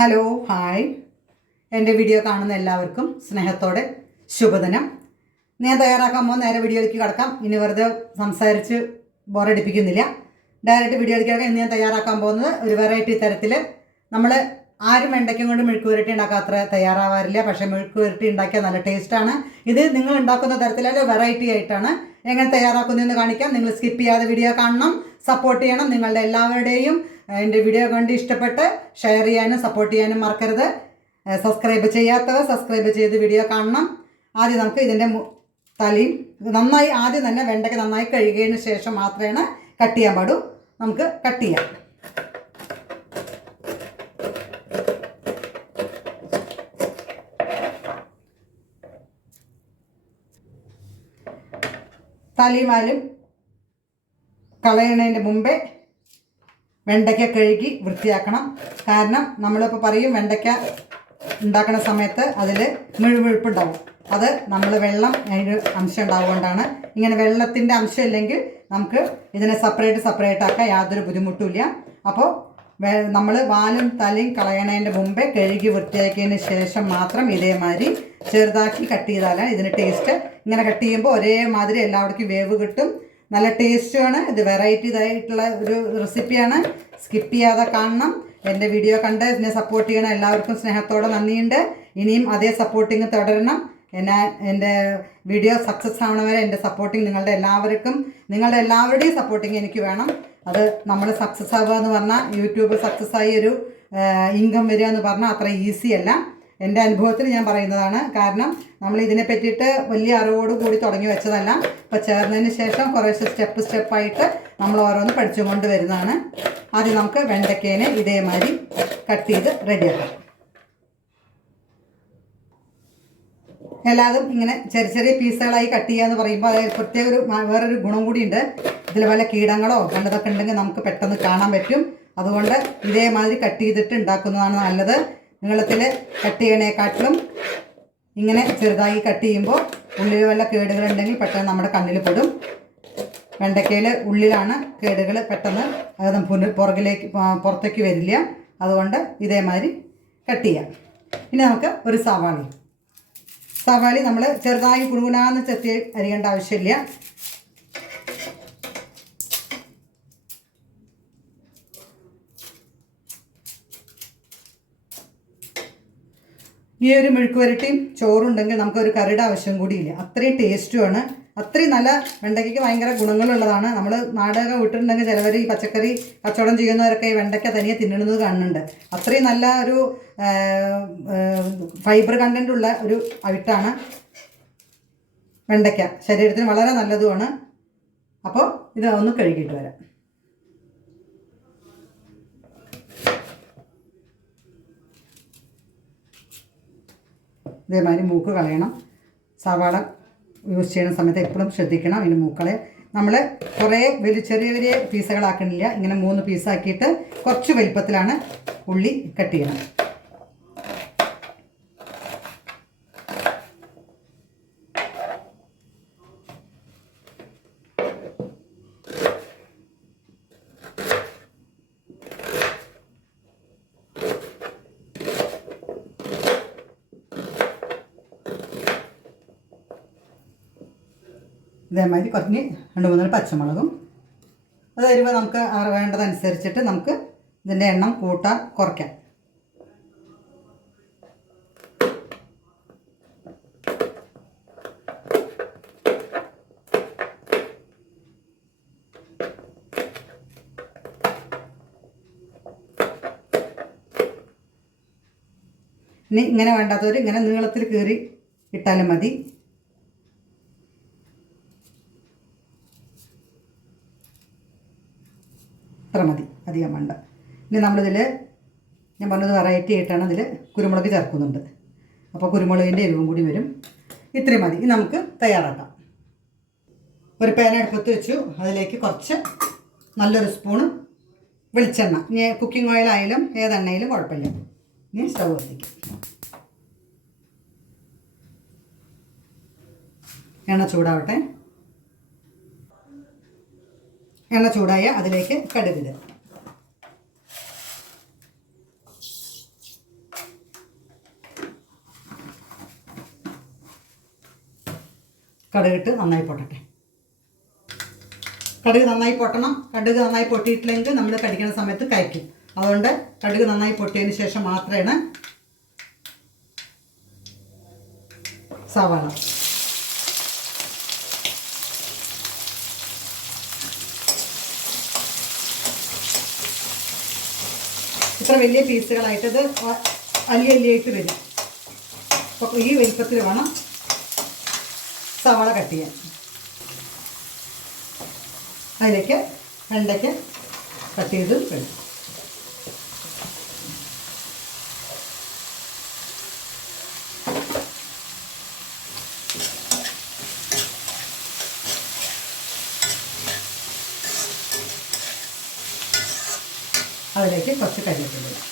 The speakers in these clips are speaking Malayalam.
ഹലോ ഹായ് എൻ്റെ വീഡിയോ കാണുന്ന എല്ലാവർക്കും സ്നേഹത്തോടെ ശുഭദിനം. ഞാൻ തയ്യാറാക്കാൻ പോകുന്ന നേരെ വീഡിയോയിലേക്ക് കിടക്കാം. ഇനി വെറുതെ സംസാരിച്ച് ബോറടിപ്പിക്കുന്നില്ല. ഡയറക്റ്റ് വീഡിയോയിലേക്ക് കിടക്കാം. ഇന്ന് ഞാൻ തയ്യാറാക്കാൻ പോകുന്നത് ഒരു വെറൈറ്റി തരത്തിൽ നമ്മൾ ആരും വെണ്ടയ്ക്കും കൊണ്ട് മെഴുക്ക് പുരട്ടി ഉണ്ടാക്കാൻ അത്ര തയ്യാറാവാറില്ല. പക്ഷേ മെഴുക്ക് പുരട്ടി ഉണ്ടാക്കിയാൽ നല്ല ടേസ്റ്റാണ്. ഇത് നിങ്ങൾ ഉണ്ടാക്കുന്ന തരത്തിലൊരു വെറൈറ്റി ആയിട്ടാണ്. എങ്ങനെ തയ്യാറാക്കുന്നതെന്ന് കാണിക്കാം. നിങ്ങൾ സ്കിപ്പ് ചെയ്യാതെ വീഡിയോ കാണണം, സപ്പോർട്ട് ചെയ്യണം. നിങ്ങളുടെ എല്ലാവരുടെയും എൻ്റെ വീഡിയോ കണ്ട് ഇഷ്ടപ്പെട്ട് ഷെയർ ചെയ്യാനും സപ്പോർട്ട് ചെയ്യാനും മറക്കരുത്. സബ്സ്ക്രൈബ് ചെയ്യാത്തവർ സബ്സ്ക്രൈബ് ചെയ്ത് വീഡിയോ കാണണം. ആദ്യം നമുക്ക് ഇതിൻ്റെ തലയും നന്നായി ആദ്യം തന്നെ വെണ്ടയ്ക്ക് നന്നായി കഴുകിയതിന് ശേഷം മാത്രമേ കട്ട് ചെയ്യാൻ പാടൂ. നമുക്ക് കട്ട് ചെയ്യാം. തലയും വാലും കളയണതിൻ്റെ മുമ്പേ വെണ്ടയ്ക്ക കഴുകി വൃത്തിയാക്കണം. കാരണം നമ്മളിപ്പോൾ പറയും വെണ്ടയ്ക്ക ഉണ്ടാക്കുന്ന സമയത്ത് അതിൽ മുഴുമുഴുപ്പുണ്ടാവും. അത് നമ്മൾ വെള്ളം അതിൻ്റെ അംശം ഉണ്ടാവുകൊണ്ടാണ്. ഇങ്ങനെ വെള്ളത്തിൻ്റെ അംശം ഇല്ലെങ്കിൽ നമുക്ക് ഇതിനെ സെപ്പറേറ്റ് ആക്കാൻ യാതൊരു ബുദ്ധിമുട്ടുമില്ല. അപ്പോൾ നമ്മൾ വാലും തലയും കളയണതിൻ്റെ മുമ്പേ കഴുകി വൃത്തിയാക്കിയതിന് ശേഷം മാത്രം ഇതേമാതിരി ചെറുതാക്കി കട്ട് ചെയ്താലാണ് ഇതിന് ടേസ്റ്റ്. ഇങ്ങനെ കട്ട് ചെയ്യുമ്പോൾ ഒരേമാതിരി എല്ലാവർക്കും വേവ് കിട്ടും. നല്ല ടേസ്റ്റുമാണ്. ഇത് വെറൈറ്റി ഇതായിട്ടുള്ള ഒരു റെസിപ്പിയാണ്. സ്കിപ്പ് ചെയ്യാതെ കാണണം. എൻ്റെ വീഡിയോ കണ്ട് എന്നെ സപ്പോർട്ട് ചെയ്യണം. എല്ലാവർക്കും സ്നേഹത്തോടെ നന്ദിയുണ്ട്. ഇനിയും അതേ സപ്പോർട്ടിങ് തുടരണം. എൻ്റെ വീഡിയോ സക്സസ് ആവണവരെ എൻ്റെ സപ്പോർട്ടിങ് നിങ്ങളുടെ എല്ലാവരുടെയും സപ്പോർട്ടിങ് എനിക്ക് വേണം. അത് നമ്മൾ സക്സസ് ആവുക എന്ന് പറഞ്ഞാൽ യൂട്യൂബ് സക്സസ് ആയി ഒരു ഇൻകം വരിക എന്ന് പറഞ്ഞാൽ അത്ര ഈസി അല്ല. എൻ്റെ അനുഭവത്തിൽ ഞാൻ പറയുന്നതാണ്. കാരണം നമ്മൾ ഇതിനെ പറ്റിയിട്ട് വലിയ അറിവോട് കൂടി തുടങ്ങി വെച്ചതല്ല. ഇപ്പോൾ ചേർന്നതിന് ശേഷം കുറേശ്ശെ സ്റ്റെപ്പായിട്ട് നമ്മൾ ഓരോന്ന് പഠിച്ചുകൊണ്ട് വരുന്നതാണ്. ആദ്യം നമുക്ക് വെണ്ടയ്ക്കേനെ ഇതേമാതിരി കട്ട് ചെയ്ത് റെഡിയാക്കാം. എല്ലാതും ഇങ്ങനെ ചെറിയ പീസുകളായി കട്ട് ചെയ്യുക എന്ന് പറയുമ്പോൾ അതായത് പ്രത്യേക വേറൊരു ഗുണം കൂടിയുണ്ട്. ഇതിൽ വല്ല കീടങ്ങളോ കണ്ടതൊക്കെ ഉണ്ടെങ്കിൽ നമുക്ക് പെട്ടെന്ന് കാണാൻ പറ്റും. അതുകൊണ്ട് ഇതേമാതിരി കട്ട് ചെയ്തിട്ട് ഉണ്ടാക്കുന്നതാണ് നല്ലത്. നീളത്തിൽ കട്ട് ചെയ്യണേക്കാട്ടിലും ഇങ്ങനെ ചെറുതായി കട്ട് ചെയ്യുമ്പോൾ ഉള്ളിൽ വല്ല കേടുകളുണ്ടെങ്കിൽ പെട്ടെന്ന് നമ്മുടെ കണ്ണിൽ പെടും. വെണ്ടയ്ക്കയിൽ ഉള്ളിലാണ് കേടുകൾ, പെട്ടെന്ന് അത് പുറത്തേക്ക് വരില്ല. അതുകൊണ്ട് ഇതേമാതിരി കട്ട് ചെയ്യാം. ഇനി നമുക്ക് ഒരു സവാളി നമ്മൾ ചെറുതായി കുണുകുനാന്ന് ചെത്തി അരിയേണ്ട ആവശ്യമില്ല. ഈ ഒരു മെഴുക്ക് പുരട്ടിയും ചോറുണ്ടെങ്കിൽ നമുക്കൊരു കറിയുടെ ആവശ്യം കൂടിയില്ല. അത്രയും ടേസ്റ്റുമാണ്. അത്രയും നല്ല വെണ്ടയ്ക്കയ്ക്ക് ഭയങ്കര ഗുണങ്ങളുള്ളതാണ്. നമ്മൾ നാടകം വിട്ടിട്ടുണ്ടെങ്കിൽ ചിലവർ ഈ പച്ചക്കറി കച്ചവടം ചെയ്യുന്നവരൊക്കെ ഈ വെണ്ടയ്ക്ക തനിയെ തിന്നുന്നത് കാണുന്നുണ്ട്. അത്രയും നല്ല ഒരു ഫൈബർ കണ്ടൻ്റ് ഉള്ള ഒരു അവിട്ടാണ് വെണ്ടയ്ക്ക. ശരീരത്തിന് വളരെ നല്ലതുമാണ്. അപ്പോൾ ഇത് ഒന്ന് കഴുകിയിട്ട് വരാം. ഇതേമാതിരി മൂക്ക് കളയണം. സവാള യൂസ് ചെയ്യുന്ന സമയത്ത് എപ്പോഴും ശ്രദ്ധിക്കണം. അതിന് മൂക്കളെ നമ്മൾ കുറേ ചെറിയ പീസുകളാക്കണില്ല. ഇങ്ങനെ 3 പീസാക്കിയിട്ട് കുറച്ച് വലിപ്പത്തിലാണ് ഉള്ളി കട്ട് ചെയ്യണം. ഇതേമാതിരി കുറഞ്ഞ് 2-3 പച്ചമുളകും അത് വരുമ്പോൾ നമുക്ക് വേണ്ടതനുസരിച്ചിട്ട് നമുക്ക് ഇതിൻ്റെ എണ്ണം കൂട്ടാൻ കുറയ്ക്കാം. ഇനി ഇങ്ങനെ വേണ്ടാത്തവർ ഇങ്ങനെ നീളത്തിൽ കീറി ഇട്ടാലും മതി. അത്ര മതി, അധികം വേണ്ട. ഇനി നമ്മളിതിൽ ഞാൻ പറഞ്ഞത് വെറൈറ്റി ആയിട്ടാണ് ഇതിൽ കുരുമുളക് ചേർക്കുന്നുണ്ട്. അപ്പോൾ കുരുമുളകിൻ്റെ എരിവും കൂടി വരും. ഇത്രയും മതി. ഇനി നമുക്ക് തയ്യാറാക്കാം. ഒരു പാൻ അടുപ്പത്ത് വെച്ചു. അതിലേക്ക് കുറച്ച് നല്ലൊരു സ്പൂണ് വെളിച്ചെണ്ണ, ഇനി കുക്കിംഗ് ഓയിലായാലും ഏതെണ്ണയിലും കുഴപ്പമില്ല. ഇനി സ്റ്റൗ കത്തിക്കും. എണ്ണ ചൂടാവട്ടെ. എണ്ണ ചൂടായ അതിലേക്ക് കടുക്. കടുകിട്ട് നന്നായി പൊട്ടട്ടെ. കടുക് നന്നായി പൊട്ടണം. കടുക് നന്നായി പൊട്ടിയിട്ടില്ലെങ്കിൽ നമ്മൾ കടിക്കുന്ന സമയത്ത് കഴിക്കും. അതുകൊണ്ട് കടുക് നന്നായി പൊട്ടിയതിന് ശേഷം മാത്രമാണ് സവാള. ഇത്ര വലിയ പീസുകളായിട്ട് ഇത് അല്ലിയായിട്ട് വരും. അപ്പോൾ ഈ വലിപ്പത്തിൽ വേണം സവാള കട്ട് ചെയ്യാൻ. അതിലേക്ക് വെണ്ടയ്ക്ക കട്ട് ചെയ്ത് വരും. അതിലേക്ക് കുറച്ച് കരിവേപ്പില ഇടും.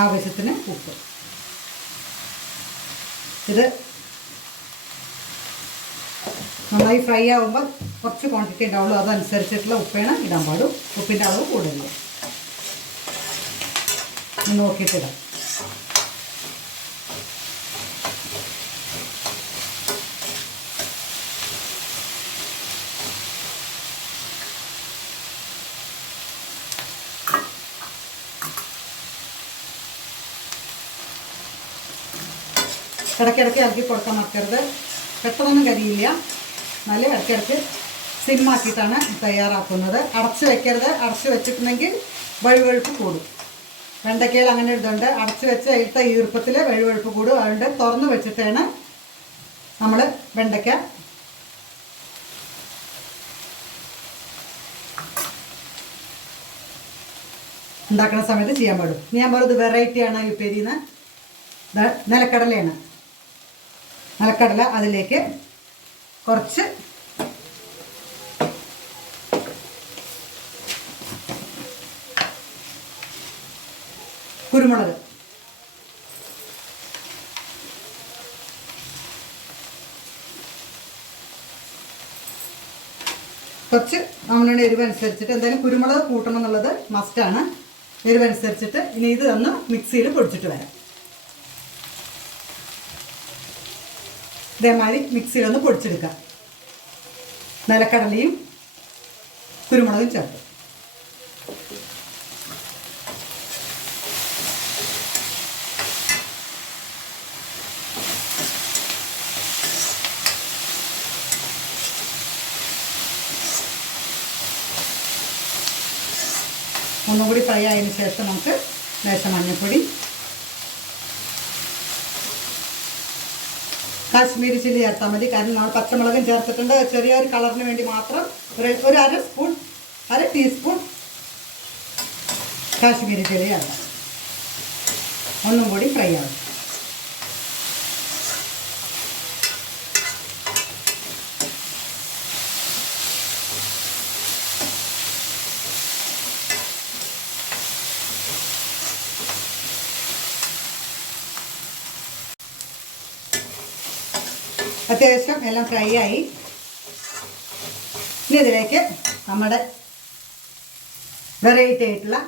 ആവശ്യത്തിന് ഉപ്പ്. ഇത് നന്നായി ഫ്രൈ ആകുമ്പോൾ കുറച്ച് ക്വാണ്ടിറ്റി ഉണ്ടാവുള്ളൂ. അതനുസരിച്ചിട്ടുള്ള ഉപ്പാണ് ഇടാൻ പാടും. ഉപ്പിൻ്റെ അളവ് കൂടുതലില്ല. നോക്കിയിട്ടിടാം. ഇടയ്ക്കിടയ്ക്ക് ഇളക്കി കൊടുക്കാൻ മറക്കരുത്. പെട്ടെന്നൊന്നും കരിയില്ല. നല്ല ഇടയ്ക്കിടയ്ക്ക് സിമ്മാക്കിയിട്ടാണ് തയ്യാറാക്കുന്നത്. അടച്ച് വെക്കരുത്. അടച്ച് വെച്ചിട്ടുണ്ടെങ്കിൽ വഴുവഴുപ്പ് കൂടും. വെണ്ടയ്ക്കയിൽ അങ്ങനെ ഇടുന്നുണ്ട്. അടച്ച് വെച്ച് അതിലത്തെ ഈർപ്പത്തിൽ വഴുവഴുപ്പ് കൂടും. അതുകൊണ്ട് തുറന്ന് വെച്ചിട്ടാണ് നമ്മൾ വെണ്ടയ്ക്ക ഉണ്ടാക്കുന്ന സമയത്ത് ചെയ്യാൻ പാടും. ഞാൻ പറയുന്നത് വെറൈറ്റിയാണ് ഈ ഉപ്പേരിന്ന്. നിലക്കടലയാണ്. നിലക്കടല അതിലേക്ക് കുറച്ച് കുരുമുളക്, കുറച്ച് നമ്മളുടെ എരിവനുസരിച്ചിട്ട് എന്തായാലും കുരുമുളക് കൂട്ടണം എന്നുള്ളത് മസ്റ്റാണ്. എരിവനുസരിച്ചിട്ട് ഇനി ഇത് ഒന്ന് മിക്സിയിൽ പൊടിച്ചിട്ട് വരാം. ഇതേമാതിരി മിക്സിയിലൊന്ന് പൊടിച്ചെടുക്കാം. നിലക്കടലയും കുരുമുളകും ചേർത്ത് ഒന്നുകൂടി ഫ്രൈ ആയതിനു ശേഷം നമുക്ക് ലേശം മഞ്ഞൾപ്പൊടി, കാശ്മീരി ചില്ലി ചേർത്താൽ മതി. കാരണം നമ്മൾ പച്ചമുളകും ചേർത്തിട്ടുണ്ട്. ചെറിയൊരു കളറിന് വേണ്ടി മാത്രം ഒരു അര ടീസ്പൂൺ കാശ്മീരി ചില്ലി ചേർക്കാം. ഒന്നും കൂടി ഫ്രൈ ആകും. അത്യാവശ്യം എല്ലാം ഫ്രൈ ആയി. ഇനി ഇതിലേക്ക് നമ്മുടെ വെറൈറ്റി ആയിട്ടുള്ള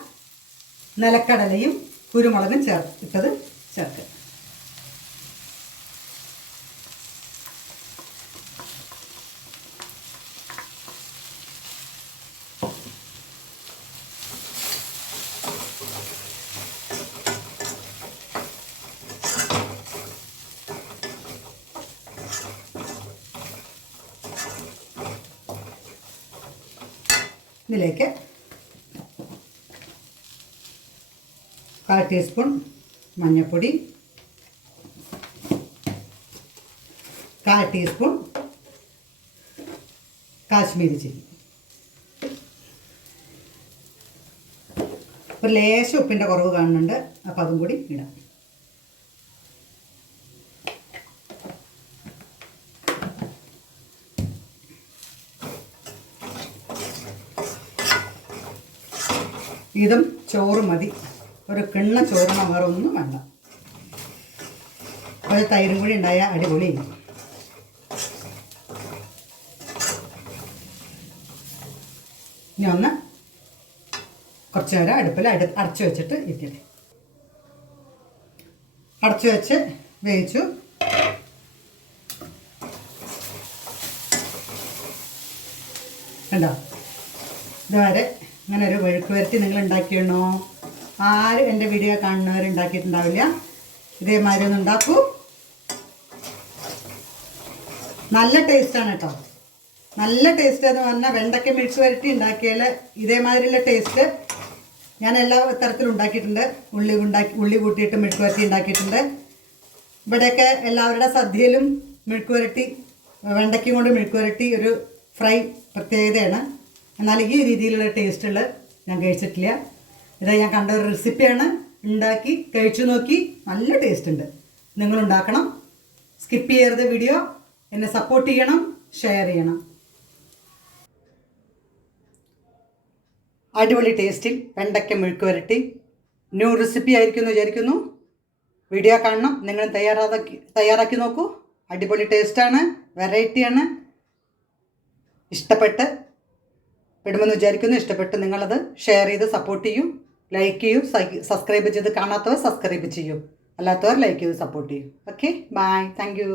നിലക്കടലയും കുരുമുളകും ഇട്ടത് ചേർക്കുക. ഇതിലേക്ക് 1/4 ടീസ്പൂൺ മഞ്ഞൾപ്പൊടി, 1/4 ടീസ്പൂൺ കാശ്മീരി ചില്ലി, ഒരു ലേശം ഉപ്പിൻ്റെ കുറവ് കാണുന്നുണ്ട്. അപ്പോൾ അതും കൂടി ഇടാം. ഇതും ചോറ് മതി. ഒരു കിണ്ണ ചോറിന് വേറെ ഒന്നും വേണ്ട. ഒരു തൈരും കൂടി ഉണ്ടായാൽ അടിപൊളിയായി. ഇനി ഒന്ന് കുറച്ച് നേരം അടുപ്പിൽ അടച്ചു വെച്ചിട്ട് ഇരിക്കട്ടെ. അടച്ചു വെച്ച് വേവിച്ചു. കണ്ടോ, ഇതുവരെ ഇങ്ങനെ ഒരു മെഴുക്ക് വരട്ടി നിങ്ങൾ ഉണ്ടാക്കിയണോ? ആരും എൻ്റെ വീഡിയോ കാണുന്നവരുണ്ടാക്കിയിട്ടുണ്ടാവില്ല. ഇതേമാതിരി ഒന്ന് ഉണ്ടാക്കൂ. നല്ല ടേസ്റ്റാണ് കേട്ടോ. നല്ല ടേസ്റ്റ് എന്ന് പറഞ്ഞാൽ വെണ്ടയ്ക്ക മെഴുക്ക് വരട്ടി ഉണ്ടാക്കിയാൽ ഇതേമാതിരിയുള്ള ടേസ്റ്റ് ഞാൻ എല്ലാ തരത്തിലും ഉണ്ടാക്കിയിട്ടുണ്ട്. ഉള്ളി കൂട്ടിയിട്ട് മെഴുക്ക് വരട്ടി ഉണ്ടാക്കിയിട്ടുണ്ട്. ഇവിടെയൊക്കെ എല്ലാവരുടെ സദ്യയിലും മെഴുക്ക് വരട്ടി, വെണ്ടയ്ക്കും കൊണ്ട് മെഴുക്ക് വരട്ടി ഒരു ഫ്രൈ പ്രത്യേകതയാണ്. എന്നാൽ ഈ രീതിയിലുള്ള ടേസ്റ്റുകൾ ഞാൻ കഴിച്ചിട്ടില്ല. ഇത് ഞാൻ കണ്ട ഒരു റെസിപ്പിയാണ്. ഉണ്ടാക്കി കഴിച്ചു നോക്കി, നല്ല ടേസ്റ്റ് ഉണ്ട്. നിങ്ങളുണ്ടാക്കണം. സ്കിപ്പ് ചെയ്യരുത് വീഡിയോ. എന്നെ സപ്പോർട്ട് ചെയ്യണം, ഷെയർ ചെയ്യണം. അടിപൊളി ടേസ്റ്റിൽ വെണ്ടയ്ക്ക മെഴുക്ക് വരട്ടി ന്യൂ റെസിപ്പി ആയിരിക്കും എന്ന് വിചാരിക്കുന്നു. വീഡിയോ കാണണം. നിങ്ങൾ തയ്യാറാക്കി നോക്കൂ. അടിപൊളി ടേസ്റ്റാണ്, വെറൈറ്റിയാണ്. ഇഷ്ടപ്പെടുമെന്ന് വിചാരിക്കുന്നു. ഇഷ്ടപ്പെട്ട് നിങ്ങളത് ഷെയർ ചെയ്ത് സപ്പോർട്ട് ചെയ്യൂ, ലൈക്ക് ചെയ്യൂ. സബ്സ്ക്രൈബ് ചെയ്ത് കാണാത്തവർ സബ്സ്ക്രൈബ് ചെയ്യൂ, അല്ലാത്തവർ ലൈക്ക് ചെയ്ത് സപ്പോർട്ട് ചെയ്യൂ. Okay, bye, thank U.